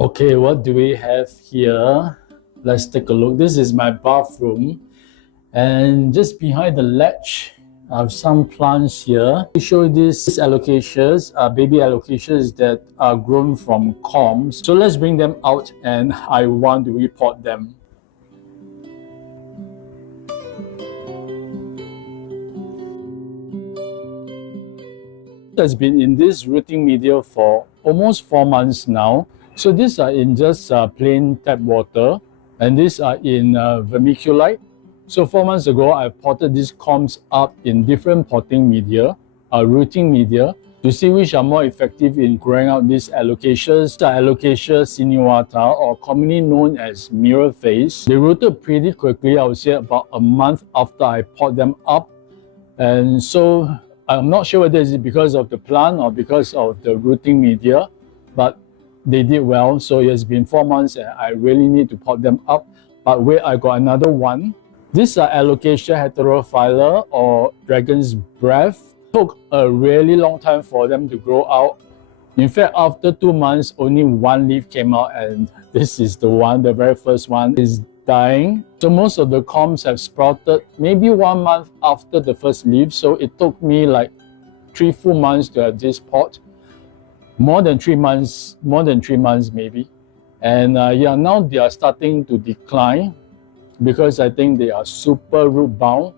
Okay, what do we have here? Let's take a look. This is my bathroom, and just behind the ledge, I have some plants here. To show you these alocasias, baby alocasias that are grown from corms. So let's bring them out, and I want to repot them. Has been in this rooting media for almost 4 months now. So these are in just plain tap water, and these are in vermiculite. So 4 months ago, I potted these corms up in different potting media, rooting media, to see which are more effective in growing out these alocasias. The Alocasia sinuata, or commonly known as mirror face. They rooted pretty quickly, I would say about a month after I pot them up. And so I'm not sure whether it's because of the plant or because of the rooting media, but they did well. So it has been 4 months and I really need to pot them up. But wait, I got another one. These are Alocasia heterophylla, or dragon's breath. It took a really long time for them to grow out. In fact, after 2 months, only one leaf came out, and this is the one, the very first one is dying. So most of the corms have sprouted maybe 1 month after the first leaf. So it took me like 3 full months to have this pot. More than 3 months maybe. And yeah, now they are starting to decline because I think they are super root bound.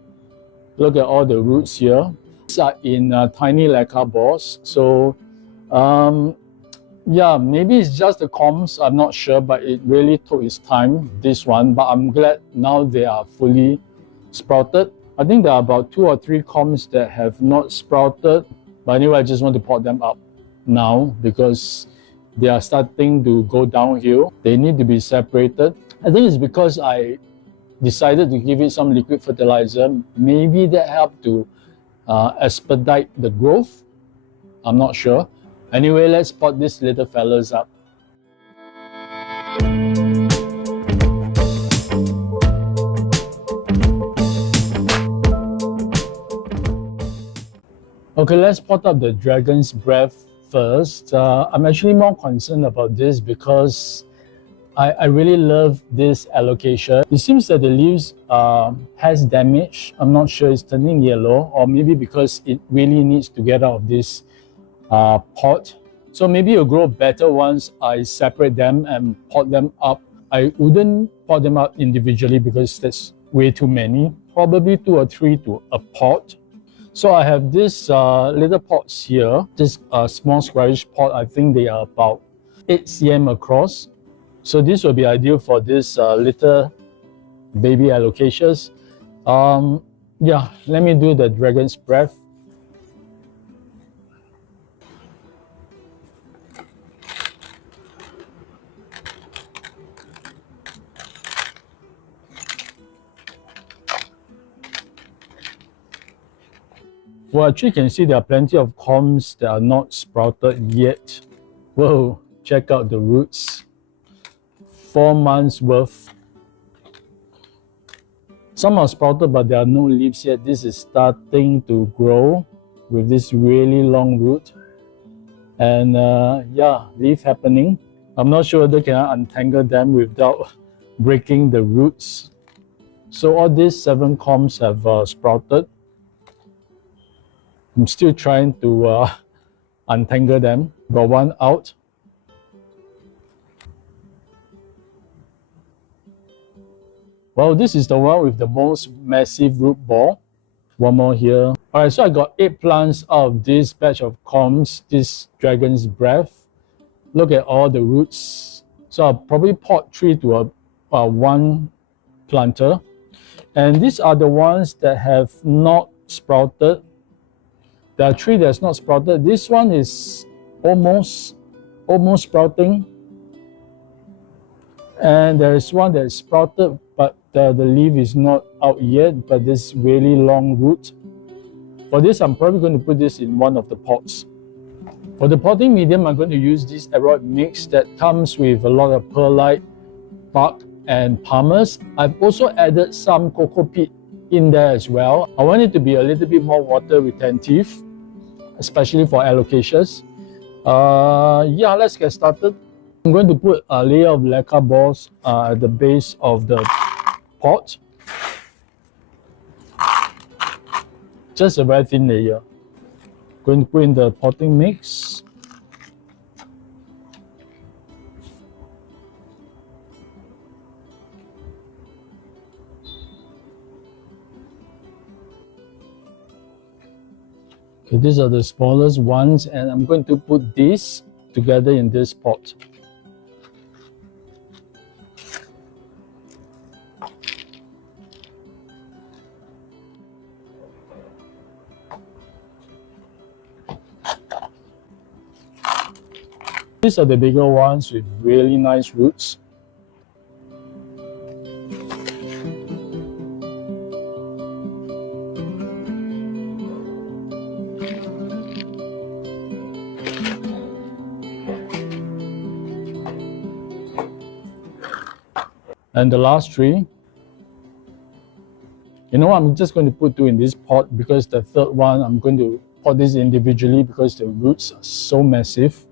Look at all the roots here. These are in tiny leca balls. So yeah, maybe it's just the corms, I'm not sure, but it really took its time, this one. But I'm glad now they are fully sprouted. I think there are about 2 or 3 corms that have not sprouted. But anyway, I just want to pot them up now because they are starting to go downhill. They need to be separated. I think it's because I decided to give it some liquid fertilizer. Maybe that helped to expedite the growth. I'm not sure. Anyway, let's pot these little fellas up. Okay, let's pot up the dragon's breath first. I'm actually more concerned about this because I really love this alocasia. It seems that the leaves has damage. I'm not sure, it's turning yellow, or maybe because it really needs to get out of this pot. So maybe it'll grow better once I separate them and pot them up. I wouldn't pot them up individually because that's way too many. Probably 2 or 3 to a pot. So I have this little pots here. This small squarish pot, I think they are about 8 cm across. So this will be ideal for this little baby alocasias. Yeah, let me do the dragon's breath. Well, actually, you can see there are plenty of corms that are not sprouted yet. Whoa, check out the roots. 4 months worth. Some are sprouted, but there are no leaves yet. This is starting to grow with this really long root. And yeah, leaf happening. I'm not sure whether can I untangle them without breaking the roots. So all these 7 corms have sprouted. I'm still trying to untangle them. Got one out. Well, this is the one with the most massive root ball. One more here. All right, so I got 8 plants out of this batch of corms, this dragon's breath. Look at all the roots. So I'll probably pot 3 to 1 planter. And these are the ones that have not sprouted. There are 3 that's not sprouted. This one is almost sprouting. And there is one that is sprouted, but the leaf is not out yet, but this really long root. For this, I'm probably going to put this in one of the pots. For the potting medium, I'm going to use this aeroid mix that comes with a lot of perlite, bark, and pumice. I've also added some cocoa peat in there as well. I want it to be a little bit more water retentive, especially for alocasias. Yeah, let's get started. I'm going to put a layer of leca balls at the base of the pot. Just a very thin layer. Going to put in the potting mix. Okay, these are the smallest ones, and I'm going to put these together in this pot. These are the bigger ones with really nice roots. And the last three, you know what, I'm just going to put two in this pot, because the third one, I'm going to pot this individually because the roots are so massive.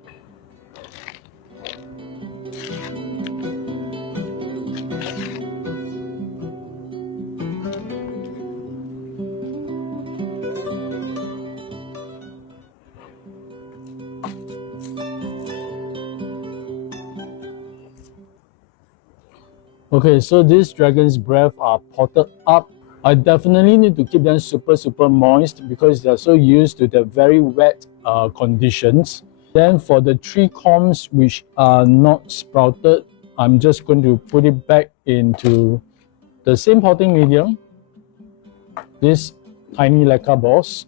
Okay, so these dragon's breath are potted up. I definitely need to keep them super moist because they're so used to the very wet conditions. Then for the 3 corms which are not sprouted, I'm just going to put it back into the same potting medium, these tiny leca balls,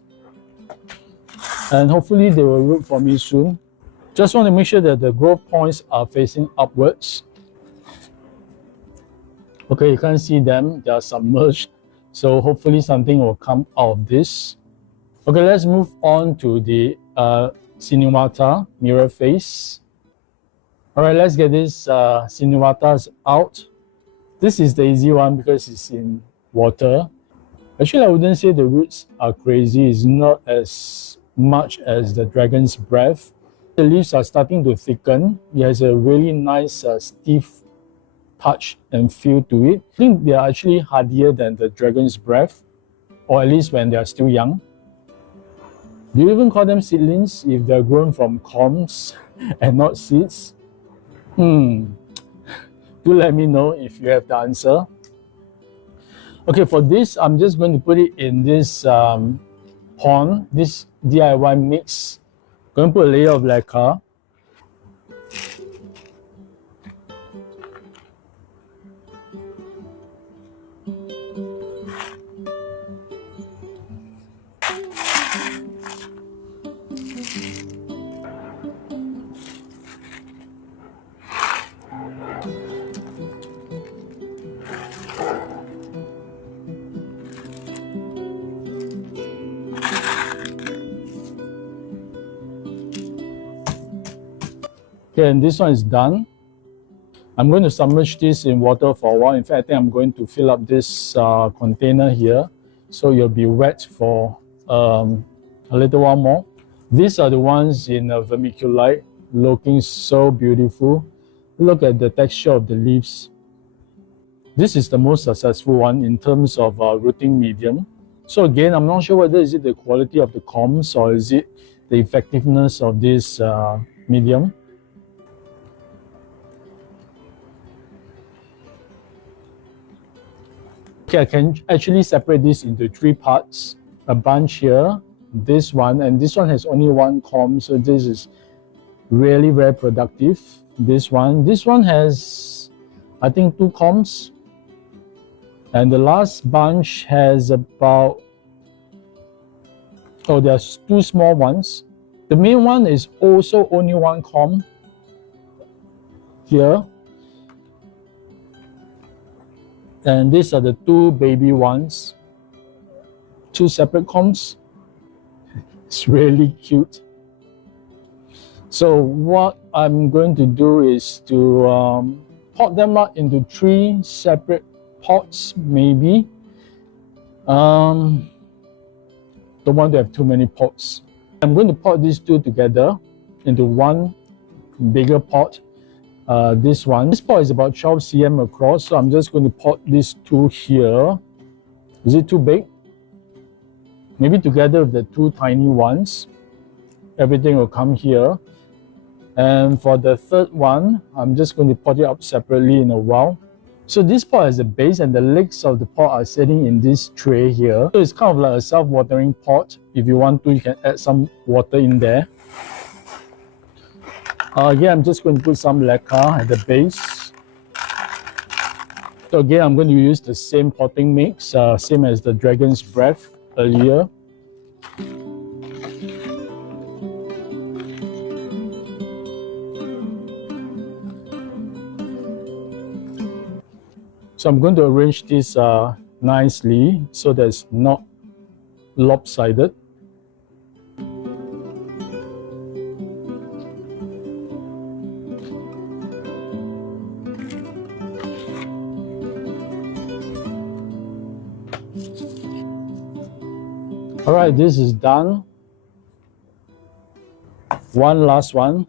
and hopefully they will root for me soon. Just want to make sure that the growth points are facing upwards. Okay, you can't see them, they are submerged, so hopefully something will come out of this. Okay, let's move on to the sinuata mirror face. Alright, let's get these sinuatas out. This is the easy one because it's in water. Actually, I wouldn't say the roots are crazy, it's not as much as the dragon's breath. The leaves are starting to thicken. It has a really nice stiff touch and feel to it. I think they are actually hardier than the dragon's breath, or at least when they are still young. Do you even call them seedlings if they're grown from corms and not seeds? Do let me know if you have the answer. Okay, for this, I'm just going to put it in this pond, this DIY mix. Going to put a layer of leca. Okay, and this one is done. I'm going to submerge this in water for a while. In fact, I think I'm going to fill up this container here, so you'll be wet for a little while more. These are the ones in vermiculite, looking so beautiful. Look at the texture of the leaves. This is the most successful one in terms of rooting medium. So again, I'm not sure whether is it the quality of the corms or is it the effectiveness of this medium. Okay, I can actually separate this into 3 parts. A bunch here, this one, and this one has only 1 corm, so this is really very productive. This one has, I think, 2 corms. And the last bunch has about, oh, there's 2 small ones. The main one is also only 1 corm here. And these are the 2 baby ones, 2 separate corms. It's really cute. So what I'm going to do is to pot them up into 3 separate pots, maybe. Don't want to have too many pots. I'm going to pot these 2 together into 1 bigger pot. this one. This pot is about 12 cm across, so I'm just going to pot these two here. Is it too big? Maybe together with the two tiny ones, everything will come here. And for the third one, I'm just going to pot it up separately in a while. So this pot has a base and the legs of the pot are sitting in this tray here. So it's kind of like a self-watering pot. If you want to, you can add some water in there. Again, I'm just going to put some lacquer at the base. So again, I'm going to use the same potting mix, same as the dragon's breath earlier. So I'm going to arrange this nicely so that it's not lopsided. Alright, this is done. One last one.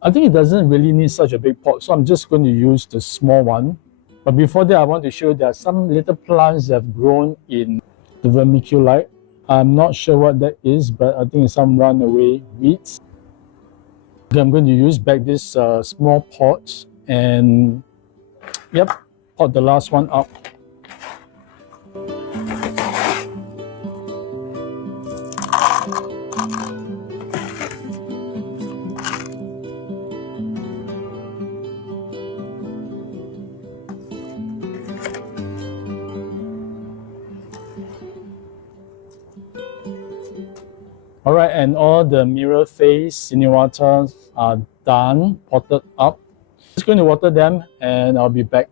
I think it doesn't really need such a big pot, so I'm just going to use the small one. But before that, I want to show you there are some little plants that have grown in the vermiculite. I'm not sure what that is, but I think it's some runaway weeds. Okay, I'm going to use back this small pot and, yep, pot the last one up. Alright, and all the mirror face sinuatas are done, potted up. Just going to water them and I'll be back.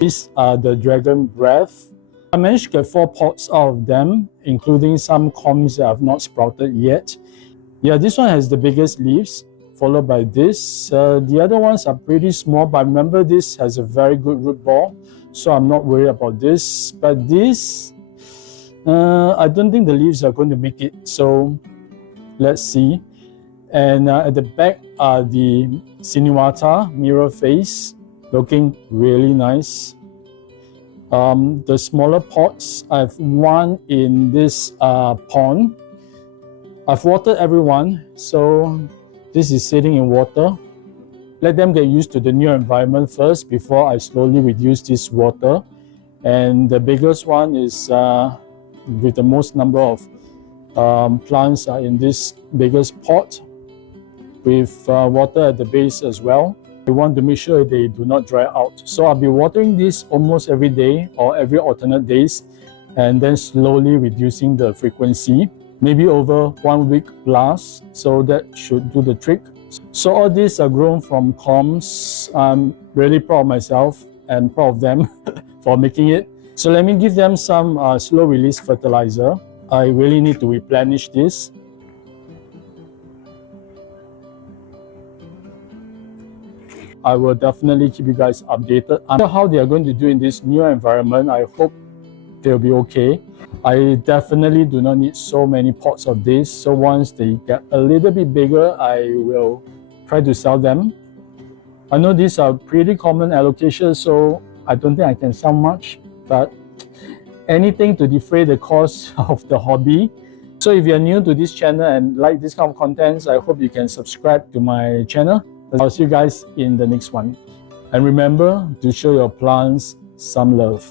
These are the dragon breath. I managed to get 4 pots out of them, including some corms that have not sprouted yet. Yeah, this one has the biggest leaves, followed by this. The other ones are pretty small, but remember this has a very good root ball, so I'm not worried about this. But this, I don't think the leaves are going to make it, so let's see. And at the back are the sinuata mirror face, looking really nice. The smaller pots, I have one in this pond. I've watered everyone, so this is sitting in water. Let them get used to the new environment first before I slowly reduce this water. And the biggest one is with the most number of plants are in this biggest pot with water at the base as well. I want to make sure they do not dry out. So I'll be watering this almost every day or every alternate days and then slowly reducing the frequency, maybe over 1 week plus. So that should do the trick. So all these are grown from corms. I'm really proud of myself and proud of them for making it. So let me give them some slow release fertilizer. I really need to replenish this. I will definitely keep you guys updated on how they are going to do in this new environment. I hope they'll be okay. I definitely do not need so many pots of this. So once they get a little bit bigger, I will try to sell them. I know these are pretty common allocations, so I don't think I can sell much, but anything to defray the cost of the hobby. So if you're new to this channel and like this kind of contents, I hope you can subscribe to my channel. I'll see you guys in the next one. And remember to show your plants some love.